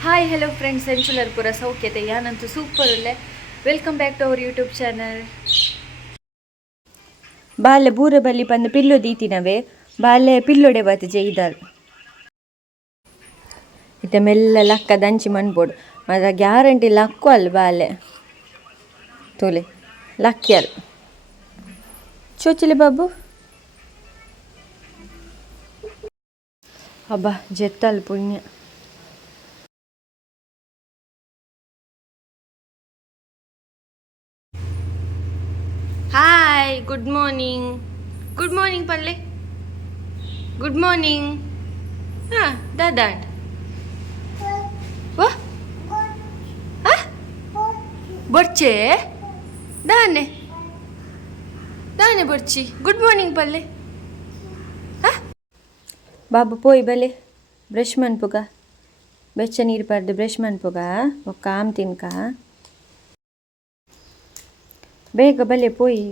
Hi hello friends ಎಂಚುಲರ್ ಪೂರ ಸೌಖ್ಯತೆ ಯಾನಂತೂ ಸೂಪರ್ ಉಳ್ಳೆ welcome back to our YouTube channel. ಬಾಲ್ಯ ಬೂರ ಬಲ್ಲಿ ಪಂದು ಪಿಲ್ಲು ದೀತಿನವೆ ಬಾಲ್ಯ ಪಿಲ್ಲೊಡೆ ಬಾತಿ ಜೈದಾಲ್ ಇತ್ತೆ ಮೆಲ್ಲ ಲಕ್ಕ ದಂಚಿ ಮನ್ಬೋಡು ಮಾತ್ರ ಗ್ಯಾರಂಟಿ ಲಕ್ಕು ಅಲ್ಲ ಬಾಲ್ಯ ತೋಲೆ ಲಕ್ಕಿ ಅಲ್ಲ ಚೋಚಿಲೆ ಬಾಬು ಹಬ್ಬ ಜೆತ್ತಲ್ ಪುಣ್ಯ. ಹಾಯ್ ಗುಡ್ ಮಾರ್ನಿಂಗ್ ಪಲ್ಲೆ ಗುಡ್ ಮಾರ್ನಿಂಗ್. ಹಾಂ ದಾದಾಂಡ್ ವಾ ಬರ್ಚೆ ದಾನೆ ದಾನೆ ಬರ್ಚಿ ಗುಡ್ ಮಾರ್ನಿಂಗ್ ಪಲ್ಲೆ ಬಾಬು ಪೋಯ್ ಬಲೆ ಬ್ರಷ್ ಮನ್ಪುಗ ಬೆಚ್ಚ ನೀರು ಪರ್ದು ಬ್ರಷ್ ಮನ್ಪುಗ ಒಕ್ಕ ಆಮ್ ತಿನ್ಕ ಬೇಗ ಬಲೆ ಪೋಯಿ.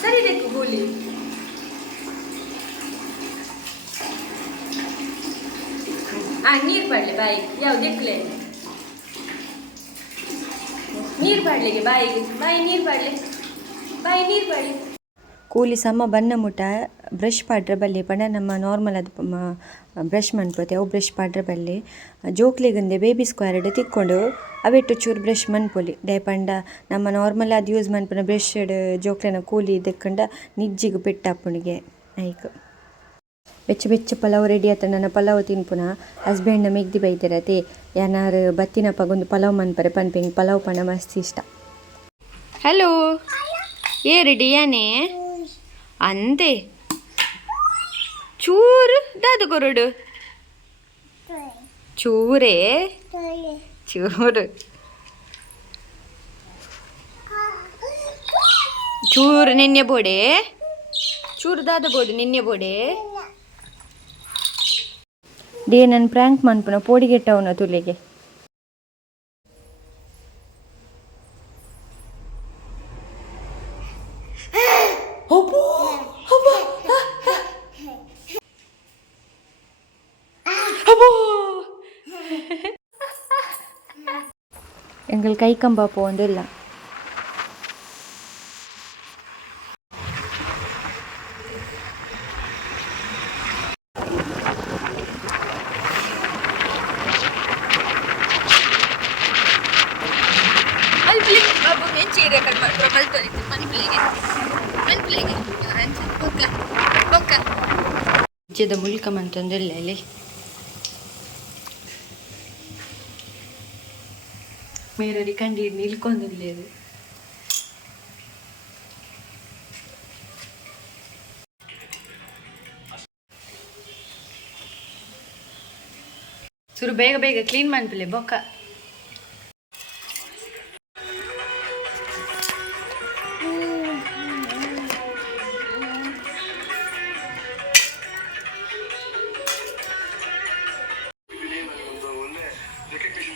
ಸರಿ देखो ಗೋಲಿ ನೀರು ಪಡ್ಲೆ ಬಾಯಿ ಯಾವ್ದು ದಿಕ್ಲೆ ನೀರು ಪಡ್ಲಿಗೆ ಬಾಯಿಗೆ ಬಾಯಿ ನೀರು ಪಡ್ಲೆ ಬಾಯಿ ನೀರು ಪಡ್ಲಿ ಕೂಲಿ ಸಮ ಬನ್ನ ಮುಟ ಬ್ರಷ್ ಪಾಡ್ರೆ ಬಲ್ಲೆ ಪಂಡ ನಮ್ಮ ನಾರ್ಮಲ್ ಅದು ಬ್ರಷ್ ಮನ್ಪೋತೆ ಅವು ಬ್ರಷ್ ಪಾಡ್ರೆ ಬಲ್ಲೆ ಜೋಕ್ಲೆಗಂದೆ ಬೇಬಿ ಸ್ಕ್ವೇರ್ಡ್ ತಿಕ್ಕೊಂಡು ಅವೆಟ್ಟು ಚೂರು ಬ್ರಷ್ ಮನ್ಪೊಲಿ ಡೇ ಪಂಡ ನಮ್ಮ ನಾರ್ಮಲ್ ಅದು ಯೂಸ್ ಮನ್ಪುನ ಬ್ರಷ್ ಜೋಕ್ಲೆನ ಕೂಲಿ ದಕ್ಕಂಡ ನಿಜ್ಜಿಗೆ ಪೆಟ್ಟಾಪುಣಿಗೆ ಐಕ್ ಬೆಚ್ಚ ಪಲಾವ್ ರೆಡಿ ಆತ ನನ್ನ ಪಲಾವ್ ತಿನ್ಪುನ ಹಸ್ಬೆಂಡ್ನ ಮೆಗ್ದಿ ಬೈತಿರತೆ ಯಾನಾರು ಬತ್ತಿನ ಪಗೊಂದು ಪಲಾವ್ ಮನ್ಪರೆ ಪನ್ಪೆಂಗ್ ಪಲಾವ್ ಪಂಡ ಮಸ್ತ್ ಇಷ್ಟ. ಹಲೋ ಏ ರೆಡಿ ಯಾನೇ ಅಂದೆ ಚೂರು ದಾದು ಕೊರಡು ಚೂರೇ ಚೂರು ಚೂರು ನಿನ್ನೆ ಬೋಡೆ ಚೂರು ದಾದ ಬೋಡು ನಿನ್ನೆ ಬೋಡೆ ಡೇ ನನ್ನ ಪ್ರ್ಯಾಂಕ್ ಮನ್ಪುನ ಪೋಡಿಗೆಟ್ಟವನ ತುಲೆಗೆ எங்கள் கை கம்பா போந்தில்ல ಮುಲ್ಕಮಂತಂದಿಲ್ಲ ಇಲ್ಲಿ ಮೇರಡಿ ಕಂಡಿ ನಿಲ್ಕೊಂಡಿರ್ಲೇದು ಸುರು ಬೇಗ ಬೇಗ ಕ್ಲೀನ್ ಮಾಡ್ಬಿಲೆ ಬೊಕ್ಕ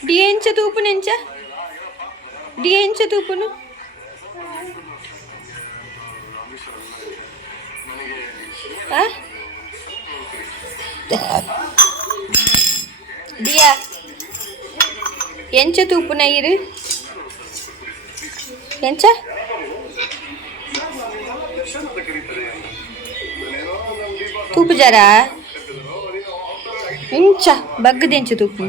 ಡಿಎಂಚ ತೂಪು ನೆಂಚ ಡಿಎಂಚ ತೂಪುನು ದಿಯಾ ಎಂಚ ತೂಪುನ ಇರು ಎಂಚ ತೂಪು ಜರ ಇಂಚ ಬಗ್ಗದೆಂಚ ತೂಪು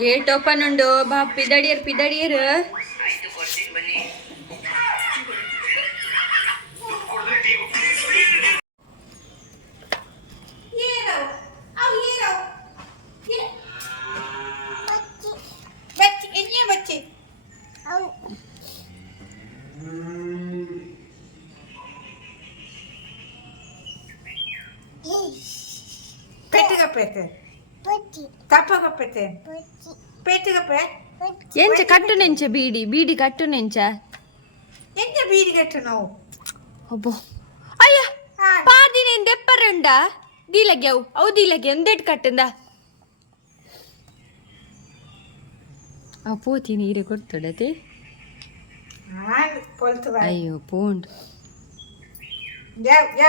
ಗೇಟ್ ಓಪನ್ ಉಂಡು ಬಾ ಪಿದಡಿಯರು ಎಂಚ ಕಟ್ಟು ನೆಂಚ ಬೀಡಿ ಕಟ್ಟು ನೆಂಚ ಎಂಚ ಬೀಡಿ ಕಟ್ಟು ನಾವು ಅಬ್ಬೋ ಅಯ್ಯ ಪಾದಿನ ದೆಪ್ಪರುಂಡ ದೀಲಗ್ಯವು ಅವು ದೀಲಗ್ಯ ಒಂದೆಟ್ ಕಟ್ಟಂದ ಆ ಪೋತಿ ನೀರು ಕೊಡ್ತೊಡತೆ ಅಯ್ಯೋ ಪೋಂಡು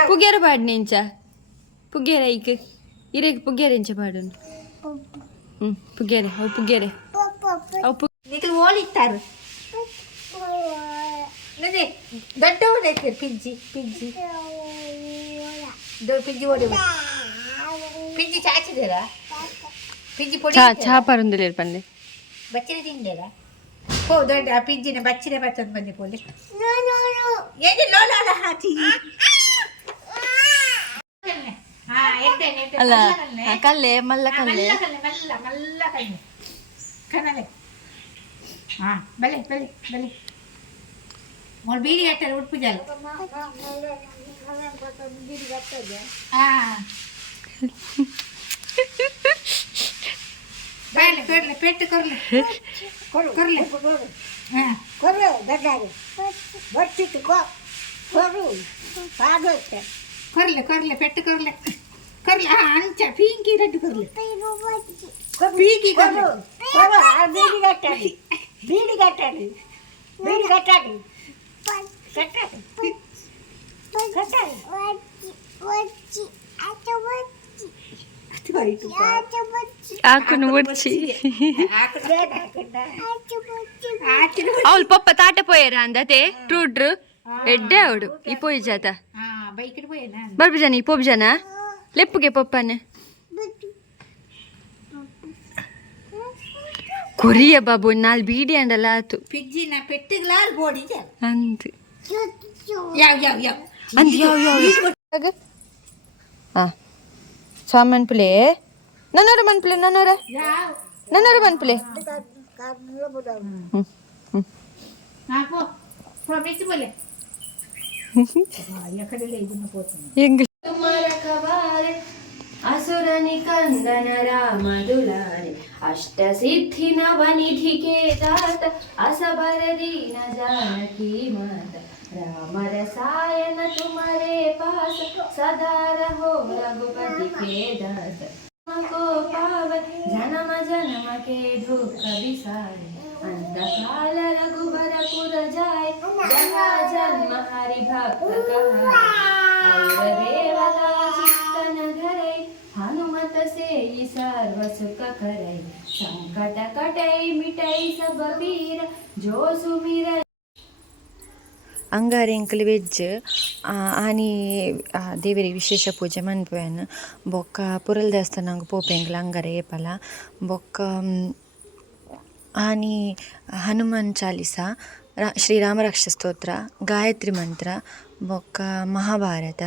ಪುಗ್ಗೆರ ಪಾಡ್ನೆ ಇಂಚ ಪುಗ್ಗೆರ ಈಕೆ ಇರೆಗ್ ಪುಗ್ಗೆರ ಇಂಚ ಪಾಡು ಪುಗ್ಗೆರೆ ಅವು ಪುಗ್ಗೆರೆ ಅವು ನಿಖಿಲ್ ಓಳಿತ್ತಾರೆ ನದೇ ದೊಡ್ಡ ಓಡೈತೆ ಪಿಜ್ಜಿ ಪಿಜ್ಜಿ ಪಿಜ್ಜಿ ಓಡಿ ಪಿಜ್ಜಿ ಚಾಚಿದೇರಾ ಪಿಜ್ಜಿ ಪೊಡಿ ಚಾಪರುಂದಿಲ್ಲ ಪಂದೆ ಬಚ್ಚಿನ ತಿಂದೇರಾ ಓ ದೊಡ್ಡ ಆ ಪಿಜ್ಜಿನ ಬಚ್ಚಿನ ಬರ್ತಂದು ಬಂದೆ ಪೋಲೆ ಏನು ಲೋಲಾಲ ಹಾಕಿ ಅಲ್ಲ ಕಲ್ಲೆ ಮಲ್ಲ ಕಲ್ಲೆ ಮಲ್ಲ ಮಲ್ಲ ಕಣ್ಣೆ ಕಣ್ಣಲೆ ಹಾ ಬಲೆ ಬಲೆ ಬಲೆ मोर बीड़ी गट्टर उठ पुजल हां बैले बैले पेट कर ले हां कर गड्डारे बच्ची तो को करू पागल कर ले पेट कर ले हां अंचा पिंकी रेड कर ले पिंकी कर ले करो आ बीड़ी गट्टर ಆಕುನು ಮುಡ್ಚಿ ಅವಳು ಪಪ್ಪ ತಾಟ ಪೋಯರ ಅಂದತೆ ಟ್ರೂಡ್ರು ಎಡ್ಡೆ ಅವಡು ಈ ಪೋಯಿ ಜಾತ ಬರ್ಬಿ ಜನ ಈ ಪೋಬ್ ಜನ ಲೆಪ್ಪುಗೆ ಪಪ್ಪನೆ ಕೊರಿಯ ಬಾಬು ನಾಲ್ ಬೀಡಿ ಅಂಡಲ್ಲ ಆತು ಪಿಜ್ಜಿನ ಪೆಟ್ಟಿಗ್ಲಾಲ್ ಬೋಡಿ ಅಂತ ಯಾವ ಅಂದ್ ಯಾವ ಹಾ ಸಾಮಾನ್ ಪ್ಲೇ ನನ್ನೋರ ಮನ್ಪ್ಲೆ ನನ್ನೋರ ಮನ್ಪ್ಲೆ ಹೆಂಗ असुरनि कंदन राम दुलारे अष्ट सिद्धि नवनिधि के दात असबर दीन जानकी माता राम रसायन तुम्हारे पास सदा रहो रघुपति के दास को पावन जन्म जन्म के दुख बिसारे अंतकाल रघुबरपुर जाए जहाँ जन्म हरि भक्त कहाए और देवता चित्तन धरे हनुमत से ही सर्व सुख करई संकट कटई मिटई सब पीर जो सुमिर ಅಂಗಾರೆ ಎಂಕಲ್ ವೆಜ್ ಆನಿ ದೇವರಿಗೆ ವಿಶೇಷ ಪೂಜೆ ಮನ್ಪುವೆನ್ ಬೊಕ್ಕ ಪುರಲ್ ದೇವಸ್ಥಾನಂಗ್ ಪೋಪೆಂಗ್ಲ ಅಂಗಾರೆ ಏಪಲ ಬೊಕ್ಕ ಆನಿ ಹನುಮಾನ್ ಚಾಲಿಸ ಶ್ರೀರಾಮ ರಕ್ಷ ಸ್ತೋತ್ರ ಗಾಯತ್ರಿ ಮಂತ್ರ ಬೊಕ್ಕ ಮಹಾಭಾರತ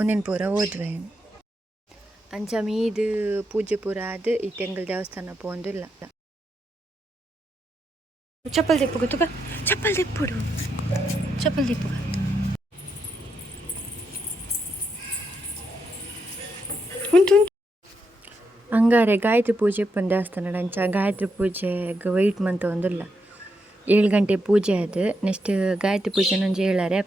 ಒಂದೆನ್ ಪೂರ ಓದ್ವೆನ್ ಅಂಚ ಮೀದು ಪೂಜೆ ಪೂರ ಆದ್ ಈ ತೆಂಗಲ್ ದೇವಸ್ಥಾನ ಪೋಂದುಲ್ಲ ಚಪ್ಪಲ್ ತೆಪ್ಪುಗ ತುಗ ಚಪ್ಪಲ್ ತೆಪ್ಪುಡು ಚಪ್ಪಲ್ ತೆಪ್ಪುಗ ಉಂಟು ಹಂಗಾರೆ ಗಾಯತ್ರಿ ಪೂಜೆ ಪಂದ ದೇವಸ್ಥಾನ ಅಂಚ ಗಾಯತ್ರಿ ಪೂಜೆಗೆ ವೆಯ್ಟ್ ಮಂತ ಒಂದಿಲ್ಲ 7 ಗಂಟೆ ಪೂಜೆ ಅದು ನೆಕ್ಸ್ಟ್ ಗಾಯತ್ರಿ ಪೂಜೆ ನಂಜೆ ಹೇಳಾರೆ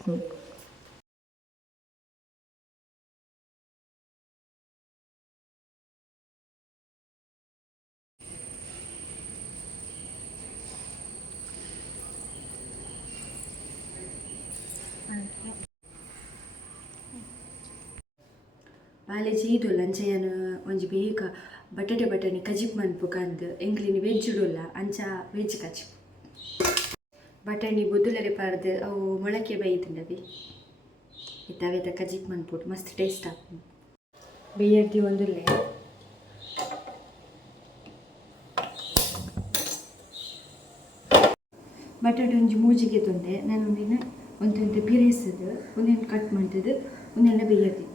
ಬಾಲೆ ಚೀದುಲ್ಲ ಅಂಚೆಯನು ಒಂಜಿ ಬೇಗ ಬಟಾಟೆ ಬಟಾಣಿ ಕಜಿಪ್ ಮನ್ಪು ಕಂದು ಎಂಕ್ಲಿನಿ ವೆಜ್ ಉಡುಲ್ಲ ಅಂಚ ವೆಜ್ ಕಜಿಪ್ ಬಟಾಣಿ ಬುದ್ದುಲರೆ ಪಾರ್ದು ಅವು ಮೊಳಕೆ ಬೈತಂಡವಿ ಇತ್ತಾವೆತ ಕಜಿಪ್ ಮನ್ಪುಟ್ಟು ಮಸ್ತ್ ಟೇಸ್ಟ್ ಆಗ್ತದೆ ಬೇಯರ್ದಿ ಒಂದುಲ್ಲೆ ಬಟಾಟೆ ಒಂಜಿ ಮೂಜಿಗೆ ತೊಂದೆ ನಾನು ಒಂದಿನ ಒಂದೊಂದು ಬಿರೇಸದು ಒಂದೇನು ಕಟ್ ಮಾಡ್ತದ್ದು ಒಂದೆಲ್ಲ ಬೇಯರ್ದಿತ್ತು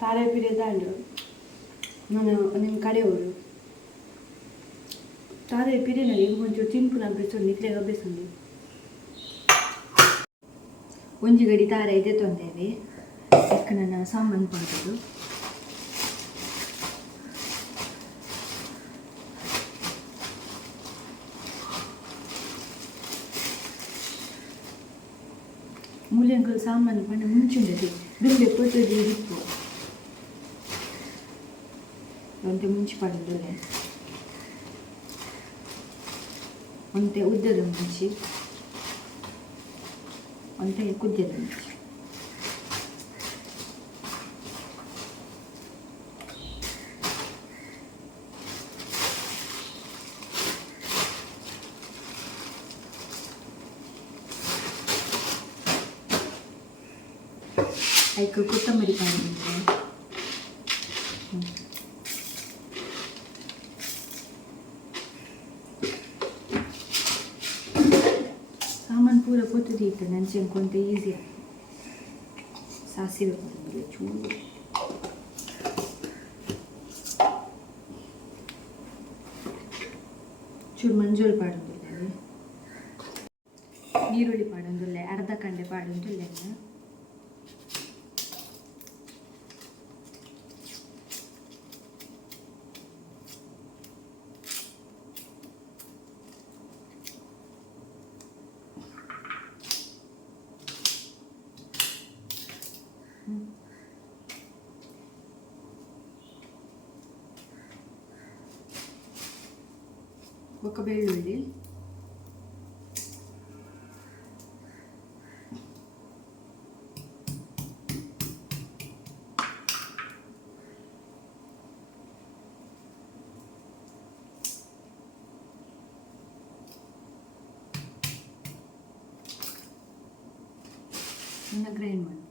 ತಾಳೆ ಪಿಡೆ ದಾಂಡು ನಾನು ಒಂದಿನ ಕಡೆಯವರು ತಾಳೆ ಪಿಡೆನ ಈಗ ಒಂಚೂರು ತಿನ್ಪುನ ಅಭ್ಯಸ ನಿಕ್ಲೆಗೆ ಅಭ್ಯಸ ಒಂಜಿ ಗಡಿ ತಾರ ಇದೆ ತೊಂದೇವೆ ನನ್ನ ಸಾಮಾನು ಪಡ್ಬೋದು ಮೂಲ್ಯಂಕಲ್ ಸಾಮಾನು ಪಂಡ ಮುಂಚುಂಡದು ದುಲ್ಲೆ ಪೊತ್ತದು ಇಪ್ಪು ಒಂತೆ ಮುಂಚಿ ಪಡೆದುಲ್ಲೆ ಒಂತೆ ಉದ್ದದ ಮುಂಚಿ ಒಂತೆ ಕುದ್ದದ ಮುಂಚಿ ಅದಕ್ಕೆ ಕೊತ್ತಂಬರಿ ಪಾಡಿದ್ರೆ ಸಾಮಾನು ಪೂರ ಕೊತ್ತದಿ ಇತ್ತು ನಂಚೆ ಕೊಂತ ಈಸಿ ಸಾಸಿವೆ ಕೊತ್ತಂಬರಿ ಚೂರು ಚೂರು ಮಂಜೂರು ಪಾಡೊಂದಿಲ್ಲ ನೀರುಳ್ಳಿ ಪಾಡೊಂದಿಲ್ಲ ಅರ್ಧ ಕಂಡೆ ಪಾಡೊಂದಿಲ್ಲ ఒక ಬೆಳ್ಳುಳ್ಳಿ ಇನ್ನು ಗ್ರೈಂಡ್ ಮಾಡ್ಕೊ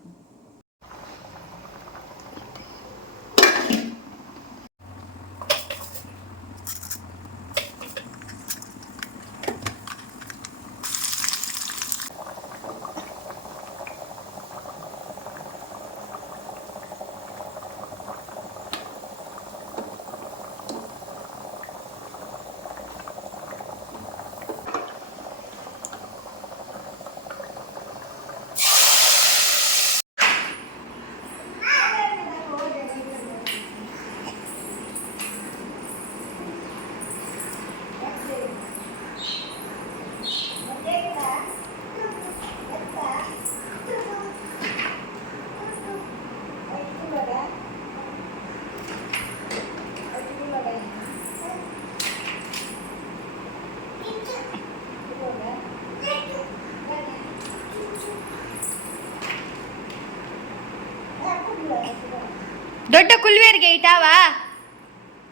ದೊಡ್ಡ ಕುಲ್ವೇರ್ಗೆ ಇಟಾವಾ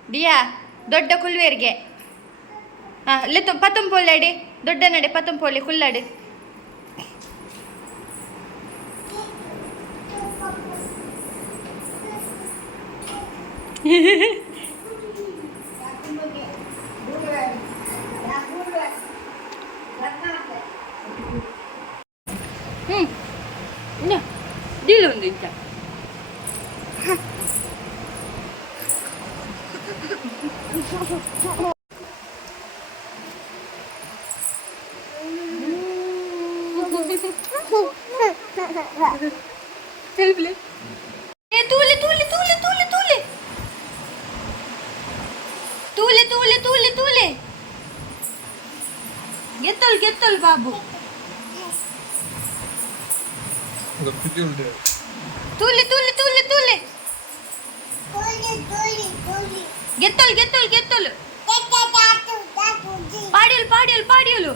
ಡಿಯಾ ದೊಡ್ಡ ಕುಲ್ವೇರ್ಗೆ ಹಾಂ ಲೆತ್ತು ಪತ್ತುಂಪೊಳ್ಳಿ ಅಡಿ ದೊಡ್ಡ ನಡೆ ಪತ್ತುಂಪೊಳ್ಳಿ ಕುಲ್ಲಡಿ ಡೀಲ್ ಒಂದು ಇಂಚ ತೂಲೆ ತೂಲೆ ತೂಲೆ ತೂಲೆ ತೂಲೆ ತೂಲೆ ತೂಲೆ ತೂಲೆ ತೂಲೆ ಗೆತ್ತಲ್ ಗೆತ್ತಲ್ ಬಾಬು ತೂಲೆ ತೂಲೆ ತೂಲೆ ತೂಲೆ ಗೆತ್ತಲ್ ಗೆತ್ತಲ್ ಗೆತ್ತಲ್ ಪಾಡಿಯಲು ಪಾಡಿಯಲು ಪಾಡಿಯಲು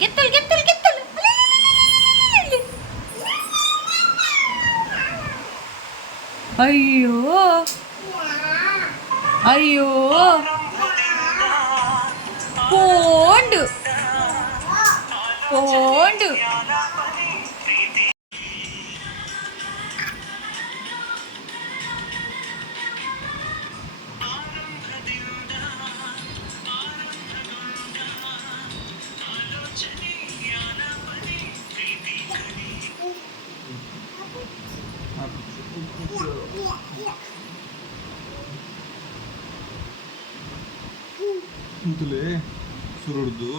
ಗೆತ್ತಲ್ ಗೆತ್ತಲ್ ಗೆತ್ತಲ್ ಅಯ್ಯೋ ಅಯ್ಯೋ ಪೋಂಡು ಪೋಂಡು ಇಂತಲೇ ಸುರುಡ್ದು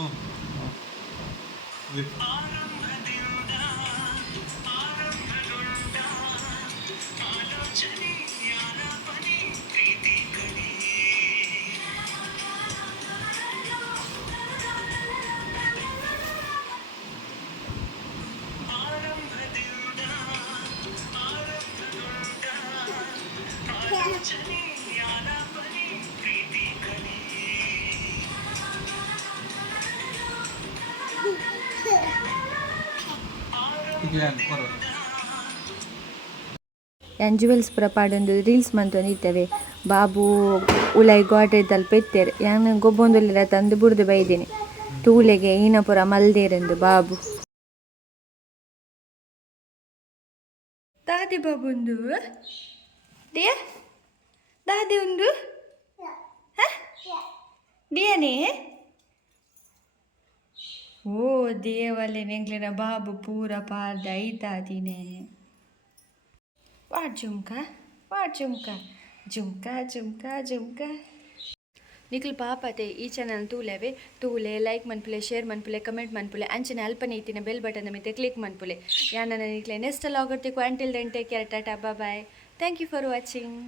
ಯಾನ್ ಜುವೆಲ್ಸ್ ಪೂರ ಪಾಡೊಂದು ರೀಲ್ಸ್ ಮಂತೊಂದಿತ್ತವೆ ಬಾಬು ಉಲಾಯಿ ಗಾಡ್ರೆದಲ್ಲಿ ಪೆತ್ತೇರು ಯಾನ್ ಗೊಬ್ಬೊಂದುಲ್ಲೆರ ತಂದು ಬುಡ್ದು ಬೈದೇನೆ ತೂಲೆಗೆ ಈನ ಪೂರ ಮಲ್ದೇರೆಂದು ಬಾಬು ದಾದೆ ಬಾಬುಂದು ದಿಯಾ ದಾದೆ ಉಂದು ದಿಯಾನೇ ಓ ದೇವಲೆ ನೆಂಗ್ಲಿನ ಬಾಬು ಪೂರ ಪಾಡ್ದ ಐತಾದಿನೇ ವಾಟ್ ಜುಮ್ಕಾ ಜುಮ್ಕಾ ಜುಮ್ಕಾ ನಿಖಿಲ್ ಪಾಪತೆ ಈ ಚಾನಲ್ ತೂಲೆ ಲೈಕ್ ಮನ್ಪುಲೆ ಶೇರ್ ಮನ್ಪುಲೆ ಕಮೆಂಟ್ ಮನ್ಪುಲೆ ಅಂಚನೆ ಅಲ್ಪನೆ ಇತ್ತಿನ ಬೆಲ್ ಬಟನ್ ಮಿತ್ತೆ ಕ್ಲಿಕ್ ಮನ್ಪುಲೆ ಯಾನ ನಿಖಿಲೆ ನೆಕ್ಸ್ಟ್ ಲಾಗರ್ತಿಕು until then take care tata bye thank you for watching.